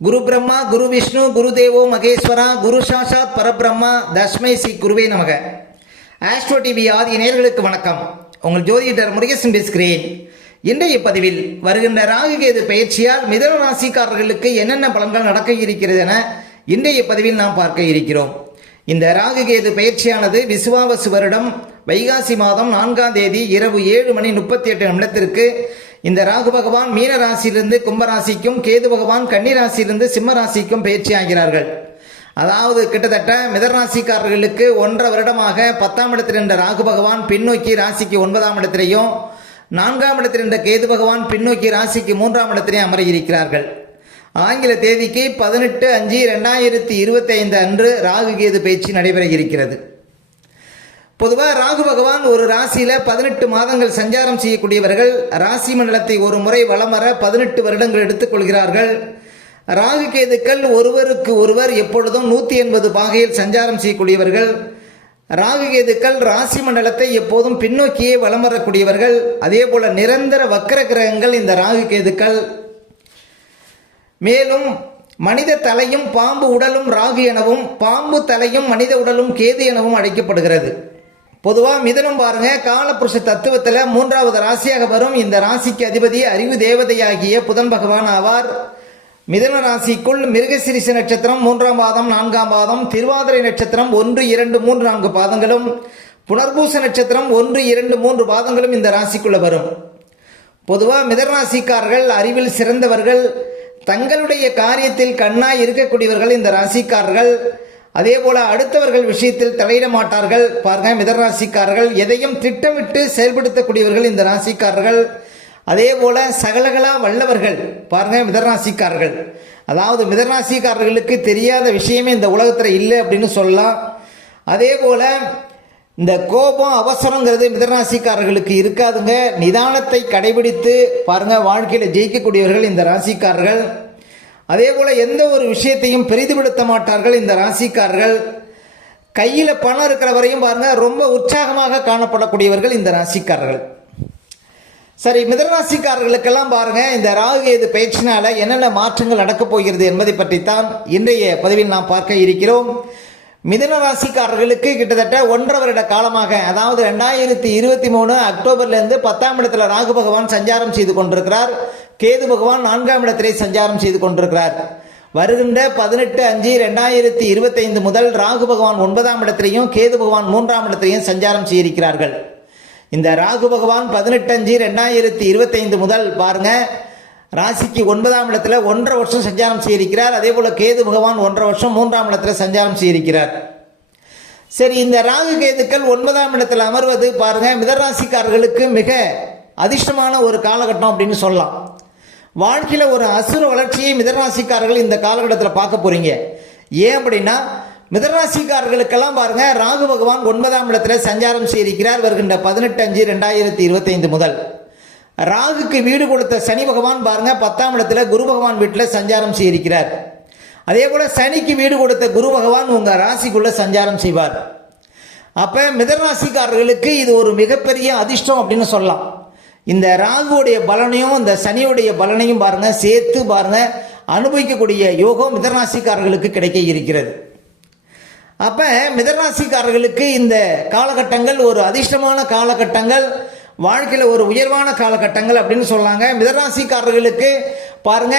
குரு பிரம்மா குரு விஷ்ணு குரு தேவோ மகேஸ்வரா குரு சாஷாத் பரபிரம்மா தஸ்மை ஸ்ரீ குருவே நமக. ஆஸ்ட்ரோ டிவி ஆதி நேயர்களுக்கு வணக்கம். உங்கள் ஜோதிடர் முருகேசன் பேசுகிறேன். இன்றைய பதிவில் வருகின்ற ராகு கேது பயிற்சியால் மிதுன ராசிக்காரர்களுக்கு என்னென்ன பலன்கள் நடக்க இருக்கிறது என இன்றைய பதிவில் நாம் பார்க்க இருக்கிறோம். இந்த ராகு கேது பயிற்சியானது விசுவாவசு வருடம் வைகாசி மாதம் 4ஆம் தேதி இரவு 7:38 இந்த ராகு பகவான் மீன ராசியிலிருந்து கும்பராசிக்கும், கேது பகவான் கன்னி ராசியிலிருந்து சிம்ம ராசிக்கும் பயிற்சி ஆகிறார்கள். அதாவது கிட்டத்தட்ட மிதராசிக்காரர்களுக்கு 1.5 வருடமாக 10ஆம் இடத்தில் இருந்த ராகு பகவான் பின்னோக்கி ராசிக்கு 9ஆம் இடத்திலேயும், 4ஆம் இடத்தில் இருந்த கேது பகவான் பின்னோக்கி ராசிக்கு 3ஆம் இடத்திலே அமர இருக்கிறார்கள். ஆங்கில தேதிக்கு 18/5/2025 அன்று ராகு கேது பயிற்சி நடைபெற இருக்கிறது. பொதுவாக ராகு பகவான் ஒரு ராசியில் 18 மாதங்கள் சஞ்சாரம் செய்யக்கூடியவர்கள். ராசி மண்டலத்தை ஒரு முறை வலம் வர 18 வருடங்கள் எடுத்துக்கொள்கிறார்கள். ராகு கேதுக்கள் ஒருவருக்கு ஒருவர் எப்பொழுதும் 180 பாகையில் சஞ்சாரம் செய்யக்கூடியவர்கள். ராகு கேதுக்கள் ராசி மண்டலத்தை எப்போதும் பின்னோக்கியே வலம் வரக்கூடியவர்கள். அதே போல நிரந்தர வக்கர கிரகங்கள் இந்த ராகு கேதுக்கள். மேலும் மனித தலையும் பாம்பு உடலும் ராகு எனவும், பாம்பு தலையும் மனித உடலும் கேது எனவும் அழைக்கப்படுகிறது. பொதுவாக மிதுனம் பாருங்க, காலபுருஷ தத்துவத்தில் 3வது ராசியாக வரும். இந்த ராசிக்கு அதிபதி அறிவு தேவதையாகிய புதன் பகவான் ஆவார். மிதுன ராசிக்குள் மிருகசிரிச நட்சத்திரம் 3ஆம் பாதம் 4ஆம் பாதம், திருவாதிரை நட்சத்திரம் 1, 2, 3, 4 பாதங்களும், புனர்பூச நட்சத்திரம் 1, 2, 3 பாதங்களும் இந்த ராசிக்குள்ள வரும். பொதுவாக மிதராசிக்காரர்கள் அறிவில் சிறந்தவர்கள், தங்களுடைய காரியத்தில் கண்ணாய் இருக்கக்கூடியவர்கள் இந்த ராசிக்காரர்கள். அதே போல அடுத்தவர்கள் விஷயத்தில் தலையிட மாட்டார்கள். பாருங்க, மிதராசிக்காரர்கள் எதையும் திட்டமிட்டு செயல்படுத்தக்கூடியவர்கள் இந்த ராசிக்காரர்கள். அதே போல சகலகலா வல்லவர்கள் பாருங்க மிதராசிக்காரர்கள். அதாவது மிதராசிக்காரர்களுக்கு தெரியாத விஷயமே இந்த உலகத்தில் இல்லை அப்படின்னு சொல்லலாம். அதே போல இந்த கோபம் அவசரங்கிறது மிதராசிக்காரர்களுக்கு இருக்காதுங்க. நிதானத்தை கடைபிடித்து பாருங்க வாழ்க்கையில் ஜெயிக்கக்கூடியவர்கள் இந்த ராசிக்காரர்கள். அதே போல எந்த ஒரு விஷயத்தையும் பெரிதுபடுத்த மாட்டார்கள் இந்த ராசிக்காரர்கள். கையில் பணம் இருக்கிற வரையும் பாருங்க ரொம்ப உற்சாகமாக காணப்படக்கூடியவர்கள் இந்த ராசிக்காரர்கள். சரி, மிதராசிக்காரர்களுக்கெல்லாம் பாருங்க இந்த ராகு கேது பயிற்சினால என்னென்ன மாற்றங்கள் நடக்கப் போகிறது என்பதை பற்றித்தான் இன்றைய பதிவில் நாம் பார்க்க இருக்கிறோம். மிதுன ராசிக்காரர்களுக்கு கிட்டத்தட்ட 1.5 வருட காலமாக, அதாவது 2023 அக்டோபர்லேருந்து 10ஆம் இடத்துல ராகு பகவான் சஞ்சாரம் செய்து கொண்டிருக்கிறார். கேது பகவான் 4ஆம் இடத்திலே சஞ்சாரம் செய்து கொண்டிருக்கிறார். வருகின்ற 18/5/2025 முதல் ராகு பகவான் 9ஆம் இடத்திலையும் கேது பகவான் 3ஆம் இடத்திலையும் சஞ்சாரம் செய்திருக்கிறார்கள். இந்த ராகு பகவான் 18/5/2025 முதல் பாருங்க ராசிக்கு 9ஆம் இடத்துல 1.5 வருஷம் சஞ்சாரம் செய்திருக்கிறார். அதே போல கேது பகவான் 1.5 வருஷம் 3ஆம் இடத்துல சஞ்சாரம் செய்திருக்கிறார். சரி, இந்த ராகு கேதுக்கள் 9ஆம் இடத்துல அமர்வது பாருங்க மிதராசிக்காரர்களுக்கு மிக அதிர்ஷ்டமான ஒரு காலகட்டம் அப்படின்னு சொல்லலாம். வாழ்க்கையில் ஒரு அசுர வளர்ச்சியை மிதராசிக்காரர்கள் இந்த காலகட்டத்தில் பார்க்க போறீங்க. ஏன் அப்படின்னா மிதராசிக்காரர்களுக்கெல்லாம் பாருங்க ராகு பகவான் 9ஆம் இடத்துல சஞ்சாரம் செய்திருக்கிறார். வருகின்ற 18/5/2025 முதல் ராகுக்கு வீடு கொடுத்த சனி பகவான் பாருங்க 10ஆம் இடத்துல குரு பகவான் வீட்டில் சஞ்சாரம் செய்திருக்கிறார். அதே போல சனிக்கு வீடு கொடுத்த குரு பகவான் உங்க ராசிக்குள்ள சஞ்சாரம் செய்வார். அப்ப மிதராசிக்காரர்களுக்கு இது ஒரு மிகப்பெரிய அதிர்ஷ்டம் அப்படின்னு சொல்லலாம். இந்த ராகுடைய பலனையும் இந்த சனியுடைய பலனையும் பாருங்க சேர்த்து பாருங்க அனுபவிக்கக்கூடிய யோகம் மிதராசிக்காரர்களுக்கு கிடைக்க இருக்கிறது. அப்ப மிதராசிக்காரர்களுக்கு இந்த காலகட்டங்கள் ஒரு அதிர்ஷ்டமான காலகட்டங்கள், வாழ்க்கையில் ஒரு உயர்வான காலகட்டங்கள் அப்படின்னு சொல்லாங்க. மிதராசிக்காரர்களுக்கு பாருங்க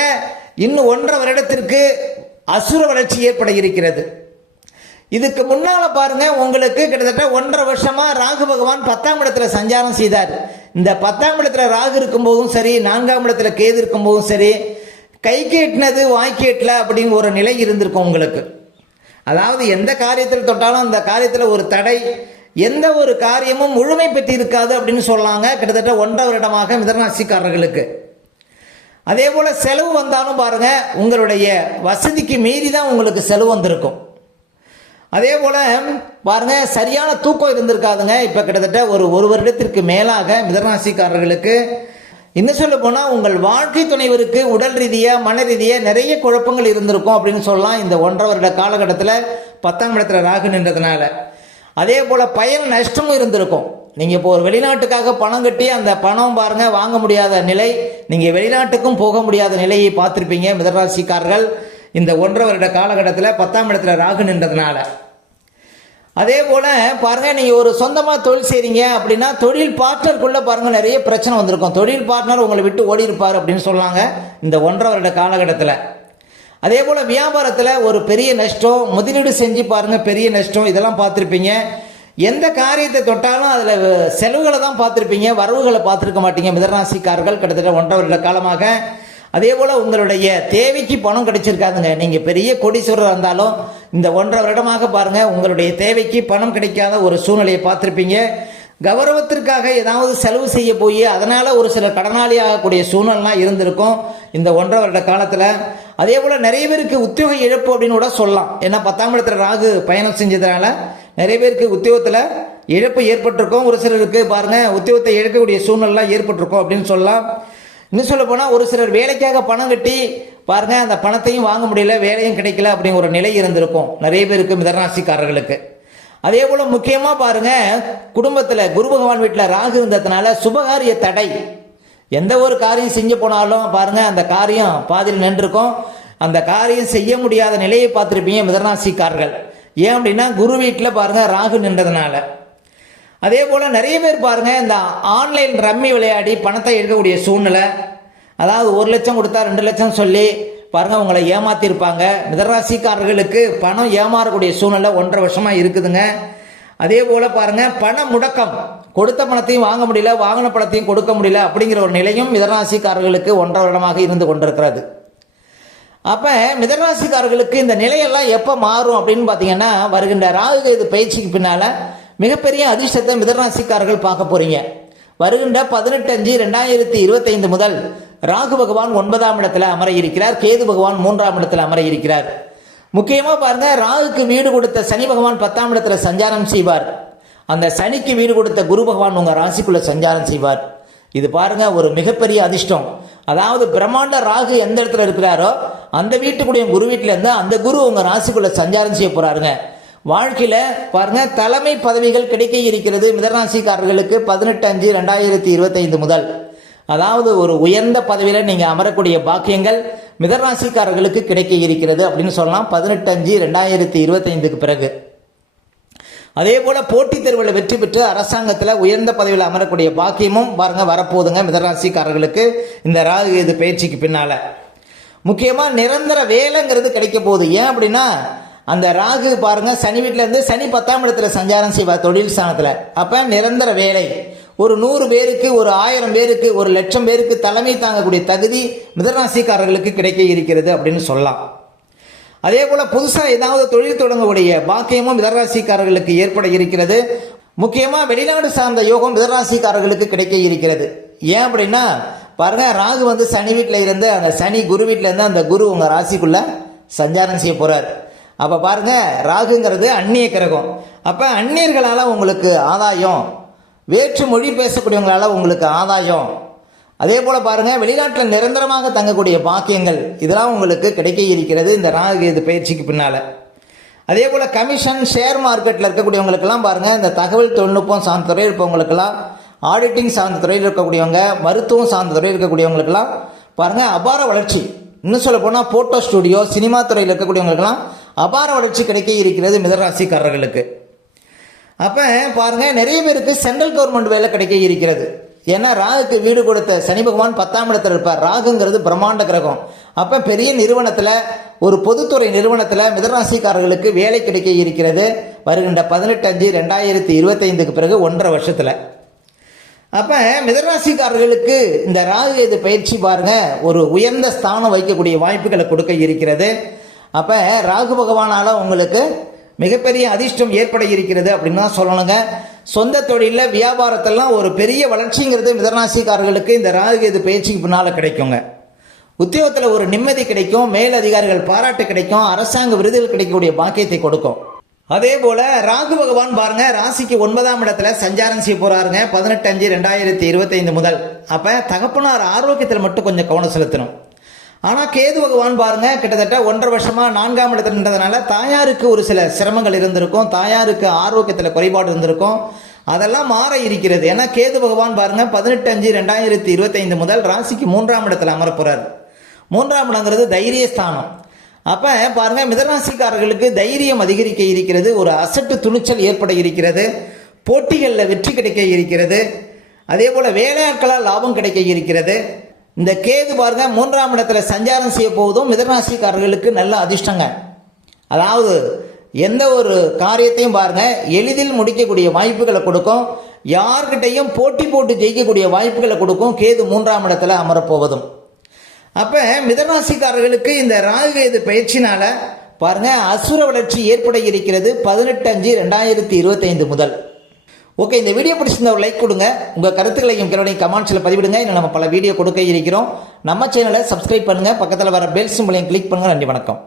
இன்னும் 1.5 வருடத்திற்கு அசுர வளர்ச்சி ஏற்பட இருக்கிறது. இதுக்கு முன்னால பாருங்க உங்களுக்கு கிட்டத்தட்ட 1.5 வருஷமா ராகு பகவான் 10ஆம் இடத்துல சஞ்சாரம் செய்தார். இந்த 10ஆம் இடத்துல ராகு இருக்கும் போதும் சரி, 4ஆம் இடத்துல கேது இருக்கும் போதும் சரி, கை கேட்டினது வாய் கேட்டல அப்படின்னு ஒரு நிலை இருந்திருக்கும் உங்களுக்கு. அதாவது எந்த காரியத்தில் தொட்டாலும் அந்த காரியத்தில் ஒரு தடை, எந்த ஒரு காரியமும் முழுமை பெற்று இருக்காது அப்படின்னு சொல்லாங்க கிட்டத்தட்ட 1.5 வருடமாக மிதராசிக்காரர்களுக்கு. அதே போல செலவு வந்தாலும் பாருங்க உங்களுடைய வசதிக்கு மீறி தான் உங்களுக்கு செலவு வந்திருக்கும். அதே போல பாருங்க சரியான தூக்கம் இருந்திருக்காதுங்க. இப்ப கிட்டத்தட்ட ஒரு வருடத்திற்கு மேலாக மிதராசிக்காரர்களுக்கு இன்னும் சொல்ல போனா உங்கள் வாழ்க்கை துணைவருக்கு உடல் ரீதியா மன ரீதியா நிறைய குழப்பங்கள் இருந்திருக்கும் அப்படின்னு சொல்லலாம். இந்த 1.5 வருட காலகட்டத்தில் 10ஆம் இடத்துல ராகு நின்றதுனால. அதே போல பயன் நஷ்டமும் இருந்திருக்கும். நீங்கள் இப்போ ஒரு வெளிநாட்டுக்காக பணம் கட்டி அந்த பணம் பாருங்கள் வாங்க முடியாத நிலை, நீங்கள் வெளிநாட்டுக்கும் போக முடியாத நிலையை பார்த்துருப்பீங்க மிதராசிக்காரர்கள். இந்த 1.5 வருட காலகட்டத்தில் 10ஆம் இடத்துல ராகு நின்றதுனால. அதே போல் பாருங்கள், நீங்கள் ஒரு சொந்தமாக தொழில் செய்கிறீங்க அப்படின்னா தொழில் பார்ட்னருக்குள்ளே பாருங்கள் நிறைய பிரச்சனை வந்திருக்கும். தொழில் பார்ட்னர் உங்களை விட்டு ஓடி இருப்பார் அப்படின்னு சொல்லாங்க இந்த 1.5 வருட காலகட்டத்தில். அதே போல் வியாபாரத்தில் ஒரு பெரிய நஷ்டம், முதலீடு செஞ்சு பாருங்கள் பெரிய நஷ்டம், இதெல்லாம் பார்த்துருப்பீங்க. எந்த காரியத்தை தொட்டாலும் அதில் செலவுகளை தான் பார்த்துருப்பீங்க, வரவுகளை பார்த்துருக்க மாட்டீங்க மிதனராசிக்காரர்கள் கிட்டத்தட்ட 1.5 வருட காலமாக. அதே போல் உங்களுடைய தேவைக்கு பணம் கிடைச்சிருக்காதுங்க. நீங்கள் பெரிய கோடீஸ்வரர் இருந்தாலும் இந்த 1.5 வருடமாக பாருங்கள் உங்களுடைய தேவைக்கு பணம் கிடைக்காத ஒரு சூழ்நிலையை பார்த்துருப்பீங்க. கௌரவத்திற்காக ஏதாவது செலவு செய்ய போய் அதனால் ஒரு சில கடனாளி ஆகக்கூடிய சூழ்நிலாம் இருந்திருக்கும் இந்த 1.5 வருட காலத்தில். அதே போல் நிறைய பேருக்கு உத்தியோக இழப்பு அப்படின்னு கூட சொல்லலாம். ஏன்னா 10ஆம் இடத்துல ராகு பயணம் செஞ்சதுனால நிறைய பேருக்கு உத்தியோகத்தில் இழப்பு ஏற்பட்டிருக்கும். ஒரு சிலருக்கு பாருங்கள் உத்தியோகத்தை இழக்கக்கூடிய சூழ்நிலாம் ஏற்பட்டிருக்கும் அப்படின்னு சொல்லலாம். இன்னும் சொல்ல போனால் ஒரு சிலர் வேலைக்காக பணம் கட்டி பாருங்கள் அந்த பணத்தையும் வாங்க முடியல, வேலையும் கிடைக்கல அப்படிங்கிற ஒரு நிலை இருந்திருக்கும் நிறைய பேருக்கு மிதனராசிக்காரர்களுக்கு. அதே போல் முக்கியமாக பாருங்கள் குடும்பத்தில் குரு பகவான் வீட்டில் ராகு இருந்ததுனால சுபகாரிய தடை, எந்த ஒரு காரியம் செஞ்சு போனாலும் பாருங்கள் அந்த காரியம் பாதியில் நின்றுருக்கும். அந்த காரியம் செய்ய முடியாத நிலையை பார்த்துருப்பீங்க மிதனராசிக்காரர்கள். ஏன் அப்படின்னா குரு வீட்டில் பாருங்கள் ராகு நின்றதுனால. அதே போல் நிறைய பேர் பாருங்கள் இந்த ஆன்லைன் ரம்மி விளையாடி பணத்தை எடுக்கக்கூடிய சூழ்நிலை, அதாவது 1 லட்சம் கொடுத்தா 2 லட்சம் சொல்லி பாருங்கள் உங்களை ஏமாற்றிருப்பாங்க. மிதனராசிக்காரர்களுக்கு பணம் ஏமாறக்கூடிய சூழ்நிலை 1.5 வருஷமாக இருக்குதுங்க. அதே போல் பாருங்கள் பண முடக்கம், கொடுத்த பணத்தையும் வாங்க முடியல, வாங்கின பணத்தையும் கொடுக்க முடியல அப்படிங்கிற ஒரு நிலையும் மிதனராசிக்காரர்களுக்கு 1.5 வருடமாக இருந்து கொண்டிருக்கிறது. அப்போ மிதனராசிக்காரர்களுக்கு இந்த நிலையெல்லாம் எப்போ மாறும் அப்படின்னு பார்த்தீங்கன்னா வருகின்ற ராகு கேது பயிற்சிக்கு பின்னால் மிகப்பெரிய அதிர்ஷ்டத்தை மிதனராசிக்காரர்கள் பார்க்க போறீங்க. வருகின்ற 18/5/2025 முதல் ராகு பகவான் 9ஆம் இடத்துல அமர இருக்கிறார், கேது பகவான் 3ஆம் இடத்துல அமர இருக்கிறார். முக்கியமாக பாருங்க, ராகுக்கு வீடு கொடுத்த சனி பகவான் 10ஆம் இடத்துல சஞ்சாரம் செய்வார். அந்த சனிக்கு வீடு கொடுத்த குரு பகவான் உங்க ராசிக்குள்ள சஞ்சாரம் செய்வார். இது பாருங்க ஒரு மிகப்பெரிய அதிர்ஷ்டம். அதாவது பிரம்மாண்ட ராகு எந்த இடத்துல இருக்கிறாரோ அந்த வீட்டுக்குடைய குரு வீட்டில இருந்து அந்த குரு உங்க ராசிக்குள்ள சஞ்சாரம் செய்ய போறாருங்க. வாழ்க்கையில பாருங்க தலைமை பதவிகள் கிடைக்க இருக்கிறது மிதனராசிக்காரர்களுக்கு 18/5/2025 முதல். அதாவது ஒரு உயர்ந்த பதவியில நீங்க அமரக்கூடிய பாக்கியங்கள் மிதனராசிக்காரர்களுக்கு கிடைக்க இருக்கிறது அப்படின்னு சொல்லலாம் 18/5/2025க்கு பிறகு. அதே போல போட்டித் தேர்வுல வெற்றி பெற்று அரசாங்கத்தில் உயர்ந்த பதவியில் அமரக்கூடிய பாக்கியமும் பாருங்க வரப்போகுதுங்க மிதனராசிக்காரர்களுக்கு இந்த ராகு கேது பயிற்சிக்கு பின்னால. முக்கியமா நிரந்தர வேலைங்கிறது கிடைக்க போகுது. ஏன் அப்படின்னா அந்த ராகு பாருங்க சனி வீட்டில இருந்து சனி 10ஆம் இடத்துல சஞ்சாரம் செய்வார் தொழில் ஸ்தானத்துல. அப்ப நிரந்தர வேலை ஒரு 100 பேருக்கு, ஒரு 1000 பேருக்கு, 1,00,000 பேருக்கு தலைமை தாங்கக்கூடிய தகுதி மிதனராசிக்காரர்களுக்கு கிடைக்க இருக்கிறது அப்படின்னு சொல்லலாம். அதே போல புதுசா ஏதாவது தொழில் தொடங்கக்கூடிய பாக்கியமும் மிதனராசிக்காரர்களுக்கு ஏற்பட இருக்கிறது. முக்கியமா வெளிநாடு சார்ந்த யோகம் மிதனராசிக்காரர்களுக்கு கிடைக்க இருக்கிறது. ஏன் அப்படின்னா பாருங்க ராகு வந்து சனி வீட்டில் இருந்து அந்த சனி குரு வீட்டில இருந்து அந்த குரு உங்க ராசிக்குள்ள சஞ்சாரம் செய்ய போறார். அப்ப பாருங்க ராகுங்கிறது அந்நிய கிரகம். அப்ப அந்நியர்களால உங்களுக்கு ஆதாயம், வேற்று மொழி பேசக்கூடியவங்களால உங்களுக்கு ஆதாயம், அதே போல பாருங்க வெளிநாட்டில் நிரந்தரமாக தங்கக்கூடிய பாக்கியங்கள் இதெல்லாம் உங்களுக்கு கிடைக்க இருக்கிறது இந்த ராகு கேது பயிற்சிக்கு பின்னால. அதே போல கமிஷன், ஷேர் மார்க்கெட்டில் இருக்கக்கூடியவங்களுக்கெல்லாம் பாருங்க இந்த தகவல் தொழில்நுட்பம் சார்ந்த துறையில் இருப்பவங்களுக்கெல்லாம், ஆடிட்டிங் சார்ந்த துறையில் இருக்கக்கூடியவங்க, மருத்துவம் சார்ந்த துறையில் இருக்கக்கூடியவங்களுக்கெல்லாம் பாருங்க அபார வளர்ச்சி. இன்னும் சொல்ல போனால் போட்டோ ஸ்டுடியோ, சினிமா துறையில் இருக்கக்கூடியவங்களுக்கெல்லாம் அபார வளர்ச்சி கிடைக்க இருக்கிறது மிதனராசிக்காரர்களுக்கு. அப்போ பாருங்க நிறைய பேருக்கு சென்ட்ரல் கவர்மெண்ட் வேலை கிடைக்க இருக்கிறது. ஏன்னா ராகுக்கு வீடு கொடுத்த சனி பகவான் 10ஆம் இடத்துல இருப்பார். ராகுங்கிறது பிரம்மாண்ட கிரகம். அப்போ பெரிய நிறுவனத்தில், ஒரு பொதுத்துறை நிறுவனத்தில் மிதனராசிக்காரர்களுக்கு வேலை கிடைக்க இருக்கிறது வருகின்ற 18/5/2025க்கு பிறகு 1.5 வருஷத்தில். அப்போ மிதனராசிக்காரர்களுக்கு இந்த ராகு கேது பயிற்சி பாருங்க ஒரு உயர்ந்த ஸ்தானம் வைக்கக்கூடிய வாய்ப்புகளை கொடுக்க இருக்கிறது. அப்போ ராகு பகவானால உங்களுக்கு மிகப்பெரிய அதிர்ஷ்டம் ஏற்பட இருக்கிறது அப்படின்னு தான் சொல்லணுங்க. சொந்த தொழிலில் வியாபாரத்தெல்லாம் ஒரு பெரிய வளர்ச்சிங்கிறது மிதனராசிக்காரர்களுக்கு இந்த ராகு கேது பயிற்சிக்கு பின்னால் கிடைக்குங்க. உத்தியோகத்தில் ஒரு நிம்மதி கிடைக்கும், மேல் அதிகாரிகள் பாராட்டு கிடைக்கும், அரசாங்க விருதுகள் கிடைக்கக்கூடிய பாக்கியத்தை கொடுக்கும். அதே போல ராகு பகவான் பாருங்க ராசிக்கு 9ஆம் இடத்துல சஞ்சாரம் செய்ய போறாருங்க 18/5/2025 முதல். அப்ப தகப்பனார் ஆரோக்கியத்தில் மட்டும் கொஞ்சம் கவனம் செலுத்தணும். ஆனா கேது பகவான் பாருங்க கிட்டத்தட்ட 1.5 வருஷமா 4ஆம் இடத்துல இருந்ததுனால தாயாருக்கு ஒரு சில சிரமங்கள் இருந்திருக்கும், தாயாருக்கு ஆரோக்கியத்தில் குறைபாடு இருந்திருக்கும். அதெல்லாம் மாற இருக்கிறது. ஏன்னா கேது பகவான் பாருங்க 18/5/2025 முதல் ராசிக்கு 3ஆம் இடத்துல அமர போறாரு. 3ஆம் இடங்கிறது தைரியஸ்தானம். அப்போ பாருங்கள், மிதராசிக்காரர்களுக்கு தைரியம் அதிகரிக்க இருக்கிறது, ஒரு அசட்டு துணிச்சல் ஏற்பட இருக்கிறது, போட்டிகளில் வெற்றி கிடைக்க இருக்கிறது, அதே போல் வேலையாட்களால் லாபம் கிடைக்க இருக்கிறது. இந்த கேது பாருங்க 3ஆம் இடத்துல சஞ்சாரம் செய்ய போவதும் மிதராசிக்காரர்களுக்கு நல்ல அதிர்ஷ்டங்க. அதாவது எந்த ஒரு காரியத்தையும் பாருங்க எளிதில் முடிக்கக்கூடிய வாய்ப்புகளை கொடுக்கும், யார்கிட்டையும் போட்டி போட்டு ஜெயிக்கக்கூடிய வாய்ப்புகளை கொடுக்கும் கேது 3ஆம் இடத்துல அமரப்போவதும். அப்போ மிதராசிக்காரர்களுக்கு இந்த ராகு கேது பயிற்சினால பாருங்க அசுர வளர்ச்சி ஏற்பட இருக்கிறது 18/5/2025 முதல். ஓகே, இந்த வீடியோ பிடிச்சிருந்தா ஒரு லைக் கொடுங்க, உங்கள் கருத்துக்களையும் கமெண்ட்ஸில் பதிவிடுங்க. இன்னும் நம்ம பல வீடியோ கொடுக்க இருக்கிறோம். நம்ம சேனலை சப்ஸ்கிரைப் பண்ணுங்கள், பக்கத்தில் வர பெல் சிம்பளையும் கிளிக் பண்ணுங்கள். நன்றி, வணக்கம்.